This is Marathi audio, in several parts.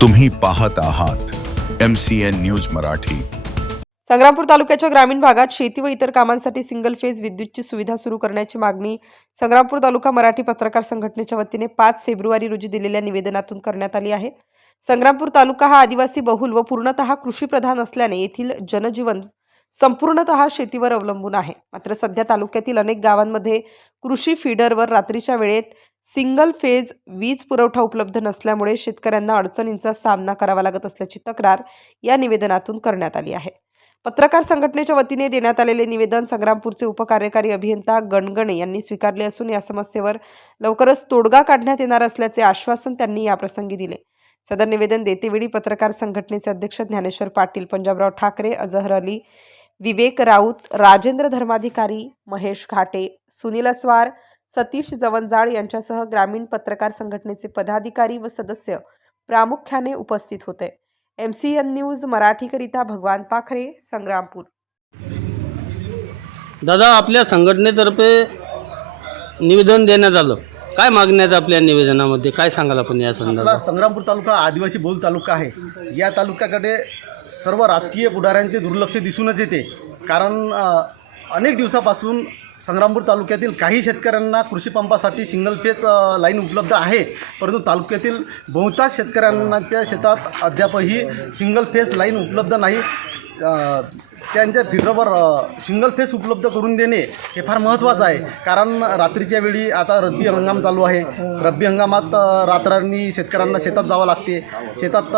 तुम्ही पाहत आहात M C N news Marathi. Sangrampur तालुक्याच्या ग्रामीण भागात शेती व इतर कामांसाठी सिंगल फेज विद्युतची सुविधा सुरू करण्याची मागणी संग्रामपूर तालुका मराठी पत्रकार संघटनेच्या वतीने पाच फेब्रुवारी रोजी दिलेल्या निवेदनातून करण्यात आली आहे. संग्रामपूर तालुका हा आदिवासी बहुल व पूर्णतः कृषीप्रधान असल्याने येथील जनजीवन संपूर्णतः शेतीवर अवलंबून आहे. मात्र सध्या तालुक्यातील अनेक गावांमध्ये कृषी फीडरवर रात्रीच्या वेळेत सिंगल फेज वीज पुरवठा उपलब्ध नसल्यामुळे शेतकऱ्यांना अडचणींचा सामना करावा लागत असल्याची तक्रार या निवेदनातून करण्यात आली आहे. पत्रकार संघटनेच्या वतीने देण्यात आलेले निवेदन संग्रामपूरचे उपकार्यकारी अभियंता गणगणे यांनी स्वीकारले असून या समस्येवर लवकरच तोडगा काढण्यात येणार असल्याचे आश्वासन त्यांनी याप्रसंगी दिले. सदर निवेदन देतेवेळी पत्रकार संघटनेचे अध्यक्ष ज्ञानेश्वर पाटील पंजाबराव ठाकरे अझहर अली विवेक राऊत राजेंद्र धर्माधिकारी महेश घाटे सुनील अस्वार सतीश जवंजाळ यांच्यासह ग्रामीण पत्रकार संघटनेचे पदाधिकारी व सदस्य प्रामुख्याने उपस्थित होते. एम सी एन न्यूज मराठीकरिता भगवान पाखरे संग्रामपूर. दादा आपल्या संघटनेतर्फे निवेदन देण्यात आलं. काय मागण्यात आपल्या निवेदनामध्ये? काय सांगाल आपण या संदर्भात? संग्रामपूर तालुका आदिवासी बहुल तालुका आहे. या तालुक्याकडे सर्व राजकीय पुढाऱ्यांचे दुर्लक्ष दिसूनच येते. कारण अनेक दिवसापासून संग्रामपूर तालुक्यातील काही शेतकऱ्यांना कृषीपंपासाठी सिंगल पेज लाईन उपलब्ध आहे. परंतु तालुक्यातील बहुतांश शेतकऱ्यांच्या शेतात अद्यापही सिंगल फेज लाईन उपलब्ध नाही. त्यांच्या फिटरवर सिंगल फेस उपलब्ध करून देणे हे फार महत्त्वाचं आहे. कारण रात्रीच्या वेळी आता रब्बी हंगाम चालू आहे. रब्बी हंगामात रात्रांनी शेतकऱ्यांना शेतात जावं लागते. शेतात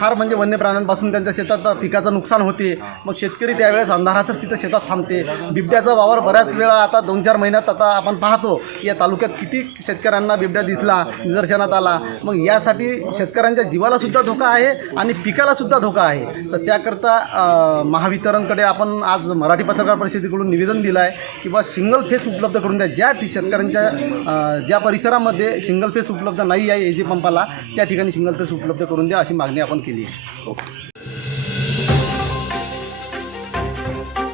फार म्हणजे वन्य प्राण्यांपासून त्यांच्या शेतात पिकाचं नुकसान होते. मग शेतकरी त्यावेळेस अंधारातच तिथं शेतात थांबते. बिबट्याचा वावर बऱ्याच वेळा आता दोन चार महिन्यात आता आपण पाहतो या तालुक्यात किती शेतकऱ्यांना बिबट्या दिसला निदर्शनात आला. मग यासाठी शेतकऱ्यांच्या जीवालासुद्धा धोका आहे आणि पिकालासुद्धा धोका आहे. तर त्याकरता महावितरण महावितरणकडे आपण आज मराठी पत्रकार परिषदेकडून निवेदन दिलं आहे की बा सिंगल फेस उपलब्ध करून द्या. ज्या शेतकऱ्यांच्या ज्या परिसरामध्ये सिंगल फेस उपलब्ध नाही आहे एजी पंपाला त्या ठिकाणी सिंगल फेस उपलब्ध करून द्या अशी मागणी आपण केली आहे. ओके.